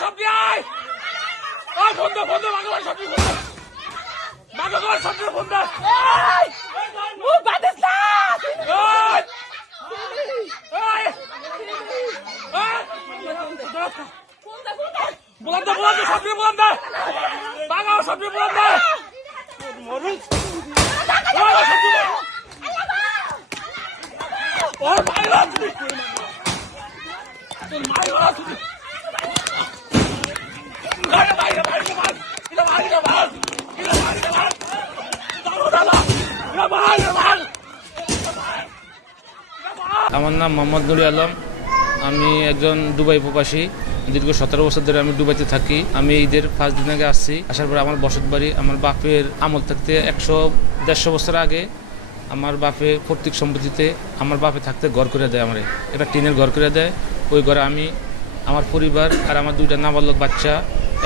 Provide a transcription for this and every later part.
সবজি আয় বন্ধু বন্ধু মাগো সবজি বন্ধু মাগো সবজি বন্ধু মুখ বাদে বুলন্দা বুলন্দা সবজি বুলন্দা মাগো সবজি বুলন্দা মরুন ওর মাইরা তুই মাইরা তুই আমার নাম মোহাম্মদ নুরি আলম। আমি একজন দুবাই প্রবাসী। দীর্ঘ 17 বছর ধরে আমি দুবাইতে থাকি। আমি ঈদের 5 দিন আগে আসছি। আসার পরে আমার বসত বাড়ি আমার বাপের আমল থাকতে 100-150 বছর আগে আমার বাপে পৈতৃক সম্পত্তিতে আমার বাপে থাকতে ঘর করে দেয়। আমার একটা টিনের ঘর করে দেয়। ওই ঘরে আমি আমার পরিবার আর আমার 2টা নাবালক বাচ্চা,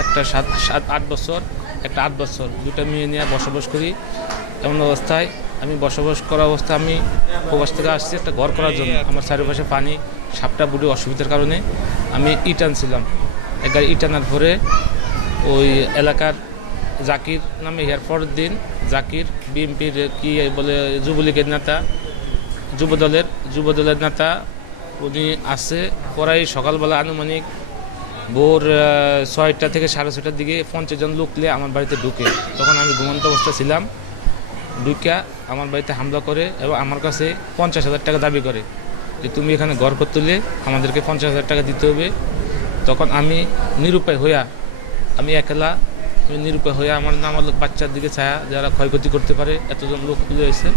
একটা 7-8 বছর, একটা 8 বছর, 2টা মেয়ে নিয়ে বসবাস করি। এমন অবস্থায় আমি বসবাস করা অবস্থায় আমি প্রবাস থেকে আসছি একটা ঘর করার জন্য। আমার চারিপাশে পানি, সাপটা বুড়ি অসুবিধার কারণে আমি ইট আনছিলাম। এক গাড়ি ইট আনার পরে ওই এলাকার জাকির নামে পরের দিন জাকির বিএনপির কি বলে যুবলীগের নেতা, যুবদলের নেতা, উনি আসে পরাই সকালবেলা আনুমানিক ভোর 6টা থেকে 6:30টার দিকে 50 জন লোক নিয়ে আমার বাড়িতে ঢুকে। তখন আমি ঘুমন্ত অবস্থা ছিলাম। ঢুকিয়া আমার বাড়িতে হামলা করে এবং আমার কাছে 50,000 টাকা দাবি করে যে তুমি এখানে ঘর করতে হলে আমাদেরকে 50,000 টাকা দিতে হবে। তখন আমি নিরুপায় হইয়া আমি একলা নিরুপায় হইয়া আমার নাবালক বাচ্চার দিকে ছায়া যারা ক্ষয়ক্ষতি করতে পারে এতজন লোক হয়েছে।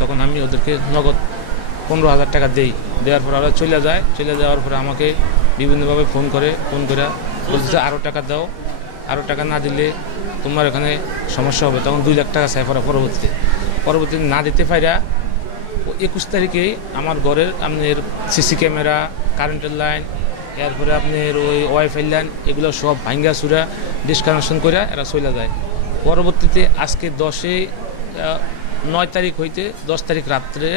তখন আমি ওদেরকে নগদ 15,000 টাকা দেওয়ার পর ওরা চলে যায়। চলে যাওয়ার পরে আমাকে বিভিন্নভাবে ফোন করে বলতেছে আরও টাকা দাও, আরও টাকা না দিলে তোমার এখানে সমস্যা হবে। তখন 2 লাখ টাকা চাই পরবর্তীতে না দিতে পাইরা 21 তারিখেই আমার ঘরের আপনার সিসি ক্যামেরা, কারেন্টের লাইন, এরপরে আপনার ওই ওয়াইফাই লাইন এগুলো সব ভাঙ্গা চুরা ডিসকানেকশন করে এরা চলে যায়। পরবর্তীতে আজকে 9 তারিখ হইতে 10 তারিখ রাত্রে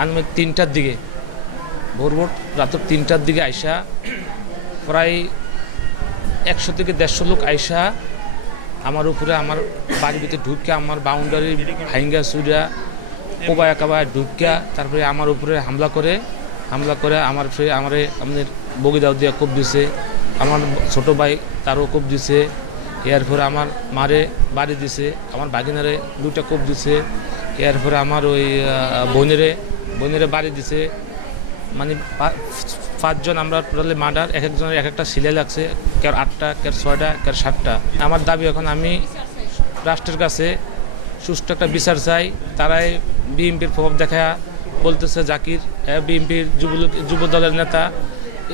আনুমানিক 3টার দিকে ভোর রাত 3টার দিকে আইসা প্রায় 100 থেকে 150 লোক আইসা আমার উপরে আমার বাড়ির ভিতরে ঢুকিয়া আমার বাউন্ডারি ভাঙ্গা চুরা কোবায় কাবায় ঢুকিয়া তারপরে আমার উপরে হামলা করে আমারে আমাদের বগিদাও দিয়ে কোপ দিছে। আমার ছোটো ভাই তারও কোপ দিছে। এরপরে আমার মারে বাড়ি দিছে, আমার বাগিনারে 2টা কোপ দিছে। এরপরে আমার ওই বোনেরে বাড়ি দিছে। মানে 5 জন আমরা টোটালি মার্ডার, এক একজনের এক একটা সিলাই লাগছে, কেউ 8টা, কেউ 6টা, কেউ 7টা। আমার দাবি এখন আমি রাষ্ট্রের কাছে সুষ্ঠু একটা বিচার চাই। তারাই বিএনপির প্রভাব দেখা বলতেছে জাকির বিএনপির যুব দলের নেতা,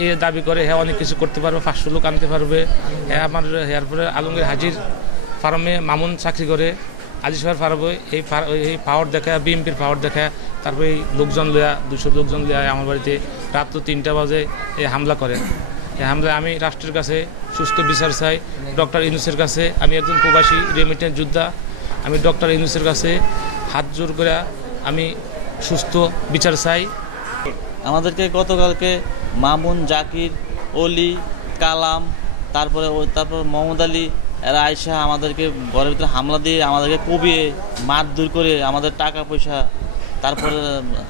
এ দাবি করে হ্যাঁ অনেক কিছু করতে পারবে, 500 লোক আনতে পারবে। হ্যাঁ আমার এরপরে আলমগীর হাজির ফার্মে মামুন চাকরি করে, আজিজফার ফার্মে এই পাওয়ার দেখা বিএনপির পাওয়ার দেখা তারপরে এই লোকজন লয়া 200 লোকজন লয়া আমার বাড়িতে রাত 3টা বাজে এই হামলা করে। এই হামলায় আমি রাষ্ট্রের কাছে সুস্থ বিচার চাই। ডক্টর ইউনূসের কাছে, আমি একজন প্রবাসী রেমিটেন্স যোদ্ধা, আমি ডক্টর ইউনূসের কাছে হাত জোর করে আমি সুস্থ বিচার চাই। আমাদেরকে গতকালকে মামুন, জাকির, অলি, কালাম, তারপর মোহাম্মদ আলী এরা আয়সা আমাদেরকে ঘরের ভিতরে হামলা দিয়ে আমাদেরকে কুবিয়ে মারধর করে আমাদের টাকা পয়সা, তারপরে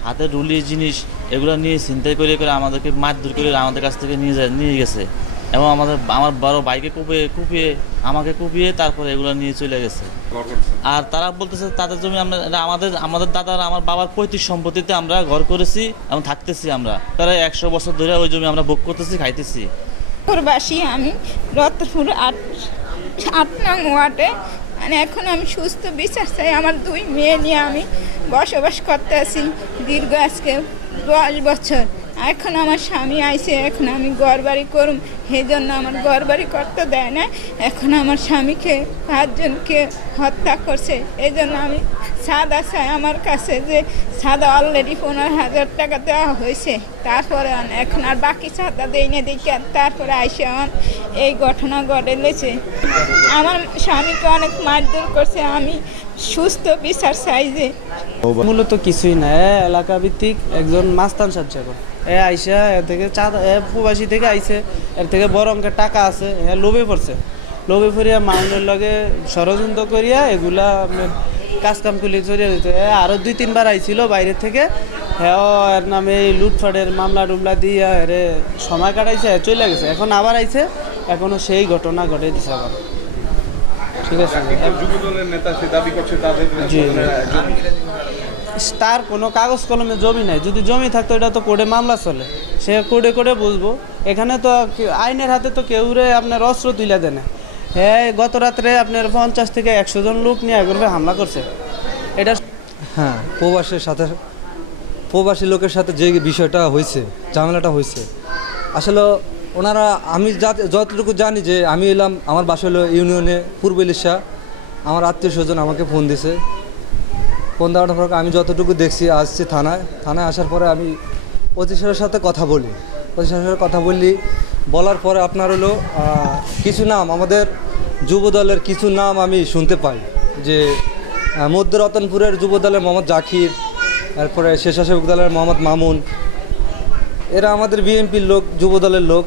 হাতের রুলি জিনিস এগুলো নিয়ে ছিনতাই করে আমাদেরকে মারধর করে আমাদের কাছ থেকে নিয়ে গেছে এবং আমার বড় ভাইকে কুপিয়ে আমাকে কুপিয়ে তারপরে এগুলো নিয়ে চলে গেছে। আর তারা বলতেছে তাদের জমি আমাদের দাদার আমার বাবার পৈতৃক সম্পত্তিতে আমরা ঘর করেছি এবং থাকতেছি। আমরা প্রায় 100 বছর ধরে ওই জমি আমরা ভোগ করতেছি, খাইতেছি। প্রবাসী আমি রতপুর 8 নং ওয়ার্ডে। মানে এখন আমি সুস্থ বিচার চাই। আমার 2 মেয়ে নিয়ে আমি বসবাস করতে আছি দীর্ঘ আজকে 10 বছর। এখন আমার স্বামী আইছে, এখন আমি ঘর বাড়ি করুম, সেই জন্য আমার ঘর বাড়ি করতে দেয় না। এখন আমার স্বামীকে 5 জনকে হত্যা করছে, এই জন্য আমি সাদা চাই আমার কাছে যে সাদা অলরেডি 15,000 টাকা দেওয়া হয়েছে। তারপরে এখন আর বাকি সাদা দেই না দেখি, তারপরে আইসে আমার এই ঘটনা ঘটেছে। আমার স্বামীকে অনেক মারধর করছে। আমি সুস্থ বিচার চাই যে। মূলত কিছুই না, এলাকা ভিত্তিক একজন মাস্তান সাজ্জাকর আইসা এর থেকে প্রবাসী থেকে আইসে, এর থেকে বড় অঙ্কের টাকা আছে, লোভে পড়ছে, লোভে পড়িয়া মাউনের লগে ষড়যন্ত্র করিয়া এগুলা কাজ কাম করলে চলিয়ে দিত। আরও 2-3 বার আইছিল বাইরের থেকে, হ্যাঁ এর নামে এই লুটফাটের মামলা টুমলা দিয়ে এরে সময় কাটাইছে, চলে গেছে। এখন আবার আইছে, এখনও সেই ঘটনা ঘটে দিছে আবার। ঠিক আছে, যুবদলের নেতা সে দাবি করছে তাদের জি তার কোনো কাগজ কলমে জমি নাই। যদি জমি থাকতো এটা তো কোর্টে মামলা চলে, সে কোর্টে কোর্টে বুঝবো। এখানে তো আইনের হাতে তো কেউরে আপনার অস্ত্র তুলে দেয় না। হ্যাঁ গত রাত্রে আপনার 50 থেকে 100 জন লোক নিয়ে এগুলো হামলা করছে। এটা হ্যাঁ, প্রবাসী লোকের সাথে যে বিষয়টা হয়েছে, ঝামেলাটা হয়েছে, আসলে ওনারা, আমি যতটুকু জানি যে আমি এলাম, আমার বাসা হলো ইউনিয়নে পূর্ব ইলিশা। আমার আত্মীয় স্বজন আমাকে ফোন দিছে, ফোন দেওয়ার পর আমি যতটুকু দেখছি, আসছি থানায় আসার পরে আমি ওসি সাহেবের সাথে কথা বলি। ওসি সাহেবের কথা বলার পরে আপনার হলো কিছু নাম, আমাদের যুবদলের কিছু নাম আমি শুনতে পাই, যে মধ্য রতনপুরের যুবদলের মোহাম্মদ জাকির, তারপরে স্বেচ্ছাসেবক দলের মোহাম্মদ মামুন, এরা আমাদের বিএনপির লোক, যুবদলের লোক।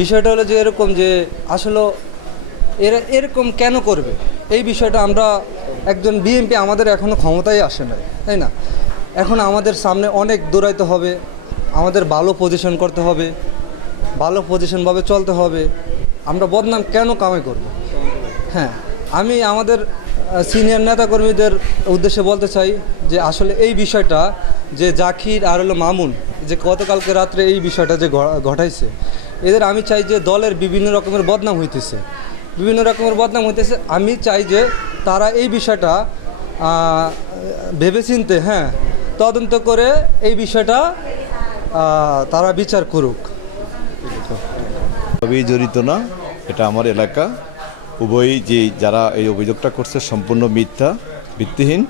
বিষয়টা হলো যে এরকম, যে আসলে এরা এরকম কেন করবে, এই বিষয়টা আমরা, একজন বিএনপি আমাদের এখনও ক্ষমতায় আসে না, তাই না? এখন আমাদের সামনে অনেক দৌড়াইতে হবে, আমাদের ভালো পজিশন করতে হবে, ভালো পজিশনভাবে চলতে হবে। আমরা বদনাম কেন কামাই করব? হ্যাঁ, আমি আমাদের সিনিয়র নেতাকর্মীদের উদ্দেশ্যে বলতে চাই যে আসলে এই বিষয়টা, যে জাকির আর হলো মামুন, যে গতকালকে রাত্রে এই বিষয়টা যে ঘটাইছে, এদের আমি চাই যে দলের বিভিন্ন রকমের বদনাম হইতেছে, আমি চাই যে তারা এই বিষয়টা ভেবেচিন্তে, হ্যাঁ, তদন্ত করে এই বিষয়টা তারা বিচার করুক। তবেই জড়িত না, এটা আমার এলাকা। উভয়ই যে যারা এই অভিযোগটা করছে সম্পূর্ণ মিথ্যা, ভিত্তিহীন।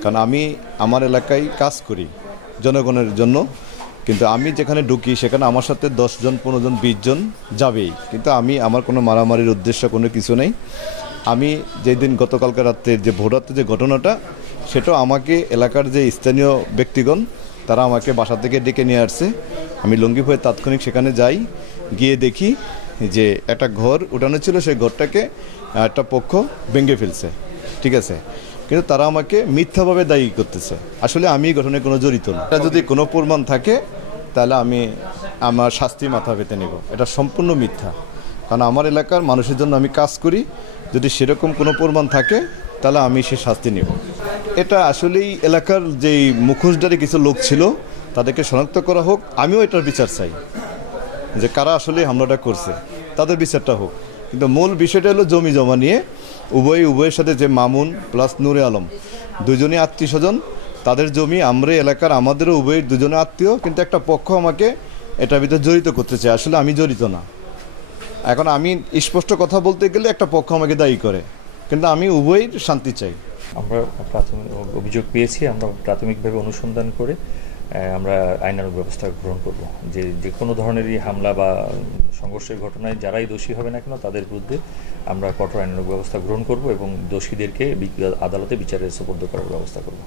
কারণ আমি আমার এলাকায় কাজ করি জনগণের জন্য, কিন্তু আমি যেখানে ঢুকি সেখানে আমার সাথে 10 জন 15 জন 20 জন যাবেই, কিন্তু আমার কোনো মারামারির উদ্দেশ্য কোনো কিছু নেই। আমি যেদিন গতকালকে রাত্রে যে ভোররাত্রে যে ঘটনাটা, সেটাও আমাকে এলাকার যে স্থানীয় ব্যক্তিগণ তারা আমাকে বাসা থেকে ডেকে নিয়ে আসছে। আমি লুঙ্গি হয়ে তাৎক্ষণিক সেখানে যাই, গিয়ে দেখি যে একটা ঘর উঠানো ছিল, সেই ঘরটাকে একটা পক্ষ ভেঙে ফেলছে, ঠিক আছে। কিন্তু তারা আমাকে মিথ্যাভাবে দায়ী করতেছে। আসলে আমি এই ঘটনায় কোনো জড়িত না। এটা যদি কোনো প্রমাণ থাকে তাহলে আমি আমার শাস্তি মাথা পেতে নেব। এটা সম্পূর্ণ মিথ্যা, কারণ আমার এলাকার মানুষের জন্য আমি কাজ করি। যদি সেরকম কোনো প্রমাণ থাকে তাহলে আমি সে শাস্তি নেব। এটা আসলেই এলাকার যেই মুখোশধারী কিছু লোক ছিল তাদেরকে শনাক্ত করা হোক। আমিও এটার বিচার চাই, যে কারা আসলে হামলাটা করছে তাদের বিচারটা হোক। কিন্তু মূল বিষয়টা হলো জমি জমা নিয়ে উভয়ের সাথে, যে মামুন প্লাস নূরে আলম দুজনই আত্মীয় স্বজন, তাদের জমি আমরা এলাকার, আমাদেরও উভয়ের দুজনে আত্মীয়, কিন্তু একটা পক্ষ আমাকে এটার ভিতরে জড়িত করতে চায়। আসলে আমি জড়িত না। এখন আমি স্পষ্ট কথা বলতে গেলে একটা পক্ষ আমাকে দায়ী করে, কিন্তু আমি উভয়ের শান্তি চাই। আমরা প্রাথমিক অভিযোগ পেয়েছি, আমরা প্রাথমিকভাবে অনুসন্ধান করে আমরা আইনানুগ ব্যবস্থা গ্রহণ করব। যে কোনো ধরনেরই হামলা বা সংঘর্ষের ঘটনায় যারাই দোষী হবে না কেন তাদের বিরুদ্ধে আমরা কঠোর আইনানুগ ব্যবস্থা গ্রহণ করব এবং দোষীদেরকে আদালতে বিচারের সুপর্দ করার ব্যবস্থা করব।